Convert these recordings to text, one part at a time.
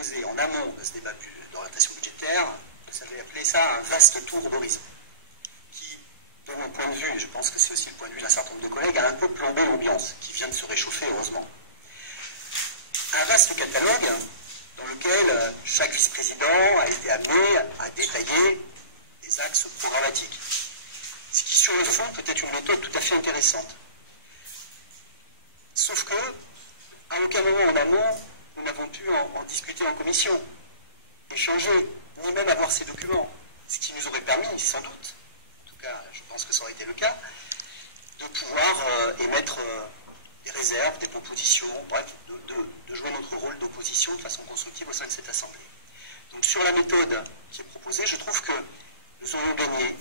proposé en amont de ce débat d'orientation budgétaire, vous avez appelé ça un vaste tour d'horizon, qui, de mon point de vue, et je pense que c'est aussi le point de vue d'un certain nombre de collègues, a un peu plombé l'ambiance, qui vient de se réchauffer, heureusement. Un vaste catalogue dans lequel chaque vice-président a été amené à détailler des axes programmatiques. Ce qui, sur le fond, peut être une méthode tout à fait intéressante. Sauf que, à aucun moment en amont, nous n'avons pu en discuter en commission, échanger, ni même avoir ces documents. Ce qui nous aurait permis, sans doute, en tout cas, je pense que ça aurait été le cas, de pouvoir émettre des réserves, des propositions, bref, de jouer notre rôle d'opposition de façon constructive au sein de cette Assemblée. Donc sur la méthode qui est proposée, je trouve que nous aurions gagné,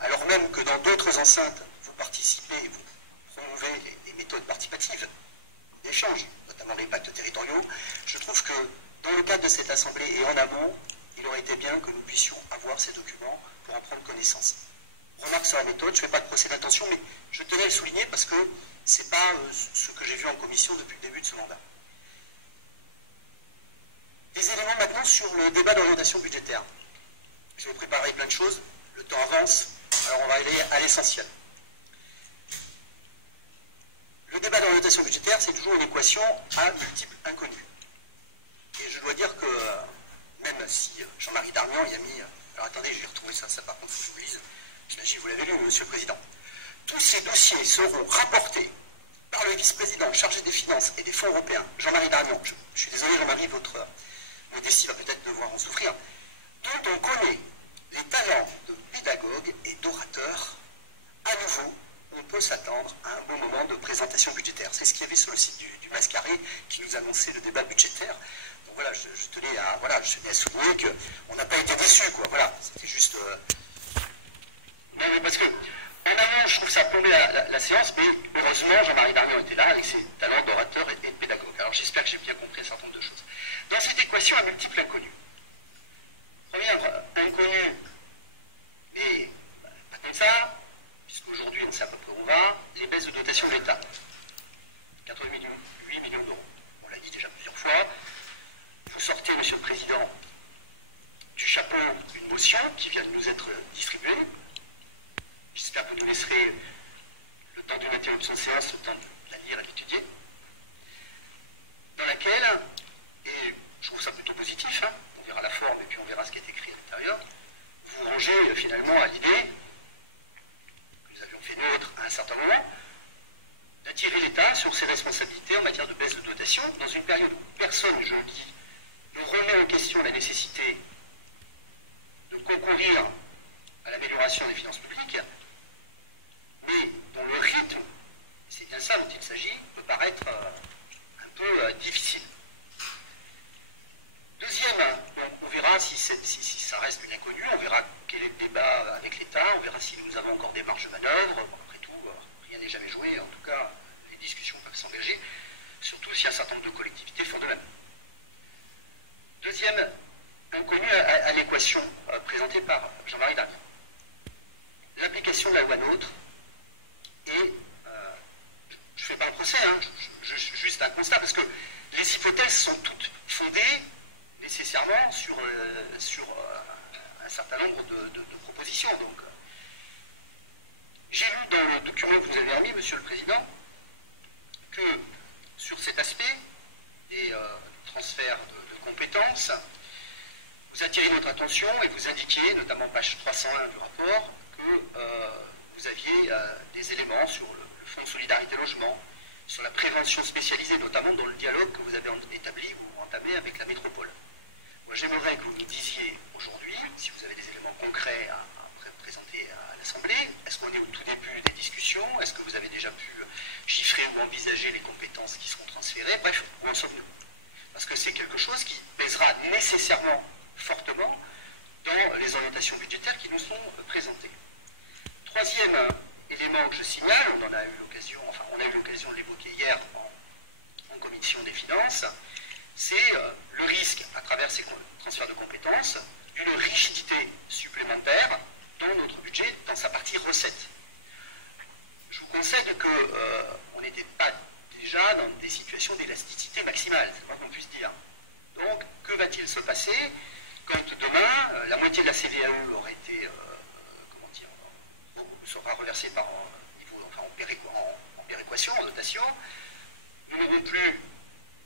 alors même que dans d'autres enceintes, vous participez et vous promouvez les méthodes participatives d'échange, notamment les pactes territoriaux. Je trouve que dans le cadre de cette Assemblée et en amont, il aurait été bien que nous puissions avoir ces documents pour en prendre connaissance. Remarque sur la méthode, je ne fais pas de procès d'intention, mais je tenais à le souligner parce que ce n'est pas ce que j'ai vu en commission depuis le début de ce mandat. Des éléments maintenant sur le débat d'orientation budgétaire. Je vais préparer plein de choses, le temps avance, alors on va aller à l'essentiel. Le débat d'orientation budgétaire, c'est toujours une équation à multiples inconnus. Et je dois dire que, même si Jean-Marie Darmian y a mis... Alors attendez, je vais retrouver ça par contre, il faut que je vous lise. J'imagine que vous l'avez lu, Monsieur le Président. Tous ces dossiers seront rapportés par le vice-président chargé des finances et des fonds européens, Jean-Marie Darmian. Je suis désolé, Jean-Marie, votre modestie va peut-être devoir en souffrir. Dont on connaît les talents de pédagogue et d'orateur. À nouveau, on peut s'attendre à un bon moment de présentation budgétaire. C'est ce qu'il y avait sur le site du Mascaré qui nous annonçait le débat budgétaire. Donc voilà, je tenais à souligner qu'on n'a pas été déçus, quoi. Voilà, c'était juste... Non, mais parce que, en amont, je trouve ça plombé la séance, mais heureusement, Jean-Marie Darmian était là avec ses talents d'orateur et de pédagogue. Alors j'espère que j'ai bien compris un certain nombre de choses. Dans cette équation à multiples inconnus, première inconnue, mais pas comme ça, puisqu'aujourd'hui on sait à peu près où on va, les baisses de dotation de l'État. 88 millions d'euros. On l'a dit déjà plusieurs fois. Vous sortez, Monsieur le Président, du chapeau une motion qui vient de nous être distribuée. J'espère que vous nous laisserez le temps d'une interruption de séance, le temps de la lire et de l'étudier. Dans laquelle, et je trouve ça plutôt positif, hein, on verra la forme et puis on verra ce qui est écrit à l'intérieur, vous vous rangez finalement à l'idée que nous avions fait nôtre à un certain moment, d'attirer l'État sur ses responsabilités en matière de baisse de dotation dans une période où personne, je le dis, ne remet en question la nécessité de concourir à l'amélioration des finances publiques, mais dont le rythme, c'est bien ça dont il s'agit, peut paraître un peu difficile. Deuxième, donc on verra si ça reste une inconnue, on verra quel est le débat avec l'État, on verra si nous avons encore des marges de manœuvre. Bon, après tout, rien n'est jamais joué, en tout cas, les discussions peuvent s'engager, surtout si un certain nombre de collectivités font de même. Deuxième inconnue à l'équation présentée par Jean-Marie Darmian. L'application de la loi NOTRe et je ne fais pas un procès, hein, juste un constat, parce que les hypothèses sont toutes fondées nécessairement sur un certain nombre de propositions. Donc, j'ai lu dans le document que vous avez remis, Monsieur le Président, que sur cet aspect des transferts de compétences, vous attirez notre attention et vous indiquiez, notamment page 301 du rapport, que vous aviez des éléments sur le Fonds de solidarité logement, sur la prévention spécialisée, notamment dans le dialogue que vous avez établi ou entamé avec la métropole. Moi, j'aimerais que vous nous disiez aujourd'hui, si vous avez des éléments concrets à présenter à l'Assemblée, est-ce qu'on est au tout début des discussions, est-ce que vous avez déjà pu chiffrer ou envisager les compétences qui seront transférées, bref, où en sommes-nous? Parce que c'est quelque chose qui pèsera nécessairement fortement dans les orientations budgétaires qui nous sont présentées. Troisième élément que je signale, on a eu l'occasion de l'évoquer hier en commission des finances, c'est le risque, à travers ces transferts de compétences, d'une rigidité supplémentaire dans notre budget, dans sa partie recettes. Je vous concède qu'on n'était pas déjà dans des situations d'élasticité maximale, c'est pas qu'on puisse dire. Donc, que va-t-il se passer quand demain, la moitié de la CVAE aurait été, sera reversée par en péréquation, en dotation, nous n'aurons plus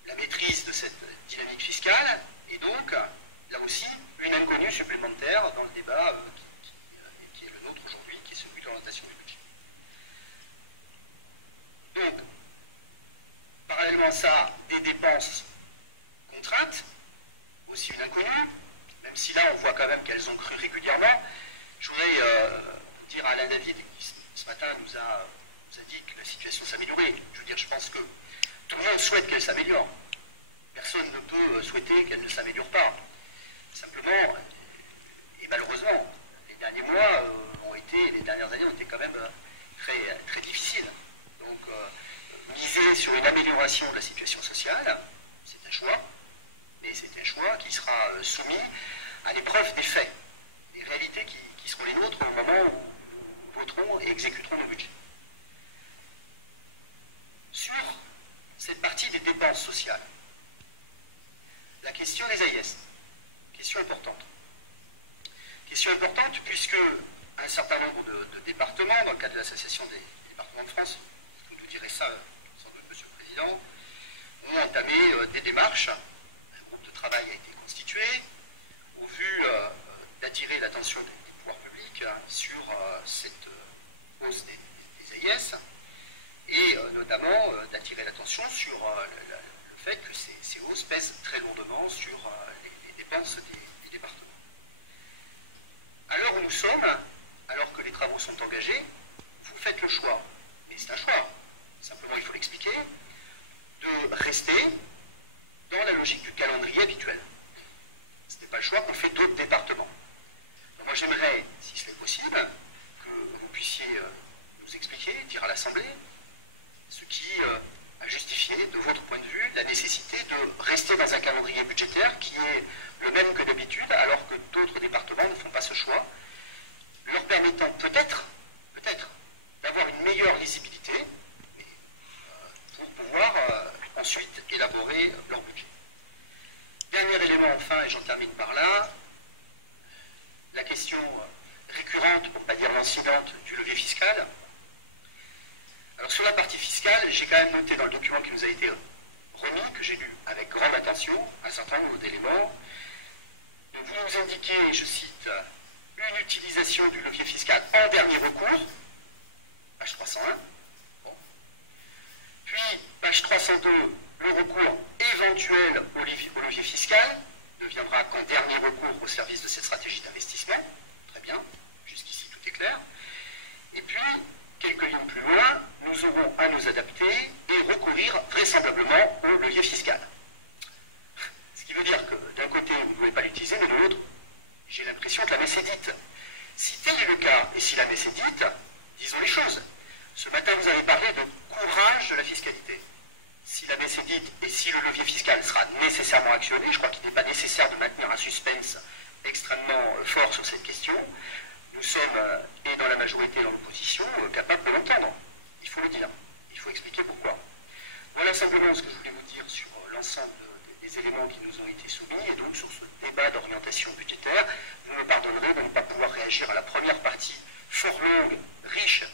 la maîtrise de cette dynamique fiscale, et donc, là aussi, une inconnue supplémentaire dans le débat qui est le nôtre aujourd'hui, qui est celui de l'orientation du budget. Donc, parallèlement à ça, des dépenses contraintes, aussi une inconnue, même si là on voit quand même qu'elles ont cru régulièrement. Je voudrais dire à Alain David, qui ce matin nous a dit que la situation s'améliorait. Je veux dire, je pense que tout le monde souhaite qu'elle s'améliore. Personne ne peut souhaiter qu'elle ne s'améliore pas. Simplement, et malheureusement, les derniers mois les dernières années ont été quand même très, très difficiles. Donc, miser sur une amélioration de la situation sociale, c'est un choix, mais c'est un choix qui sera soumis à l'épreuve des faits, des réalités qui seront les nôtres au moment où nous voterons et exécuterons nos budgets. Sur cette partie des dépenses sociales, la question des AIS, question importante. Question importante puisque un certain nombre de départements, dans le cadre de l'Association des départements de France, vous nous direz ça sans doute, Monsieur le Président, ont entamé des démarches. Un groupe de travail a été constitué au vu d'attirer l'attention des pouvoirs publics sur cette hausse des AIS et notamment d'attirer l'attention sur le fait que ces hausses pèsent très lourdement sur les dépenses des départements. À l'heure où nous sommes, alors que les travaux sont engagés, vous faites le choix, mais c'est un choix, simplement il faut l'expliquer, de rester dans la logique du calendrier habituel. Ce n'est pas le choix qu'ont fait d'autres départements. Donc moi j'aimerais, si ce n'est possible, que vous puissiez nous expliquer, dire à l'Assemblée, ce qui a justifié, de votre point de vue, la nécessité de rester dans un calendrier budgétaire qui est le même que d'habitude, alors que d'autres départements ne font pas ce choix, leur permettant peut-être d'avoir une meilleure lisibilité pour pouvoir ensuite élaborer leur budget. Dernier élément enfin, et j'en termine par là, la question récurrente, pour ne pas dire lancinante, du levier fiscal. Alors sur la partie fiscale, j'ai quand même noté dans le document qui nous a été remis, que j'ai lu avec grande attention, un certain nombre d'éléments. Donc vous nous indiquez, je cite, une utilisation du levier fiscal en dernier recours, page 301. Bon. Puis, page 302, le recours éventuel au levier fiscal deviendra qu'en dernier recours au service de cette stratégie d'investissement. Très bien, jusqu'ici tout est clair. Et puis, quelques lignes plus loin, nous aurons à nous adapter et recourir vraisemblablement au levier fiscal. Ce qui veut dire que d'un côté, vous ne pouvez pas l'utiliser, mais de l'autre, j'ai l'impression que la messe est dite. Si tel est le cas, et si la messe est dite, disons les choses. Ce matin, vous avez parlé de courage de la fiscalité. Si la messe est dite et si le levier fiscal sera nécessairement actionné, je crois qu'il n'est pas nécessaire de maintenir un suspense extrêmement fort sur cette question. Nous sommes, et dans la majorité et dans l'opposition, capables de l'entendre. Il faut le dire. Il faut expliquer pourquoi. Voilà simplement ce que je voulais vous dire sur l'ensemble des éléments qui nous ont été soumis, et donc sur ce débat d'orientation budgétaire. Vous me pardonnerez de ne pas pouvoir réagir à la première partie, fort longue, riche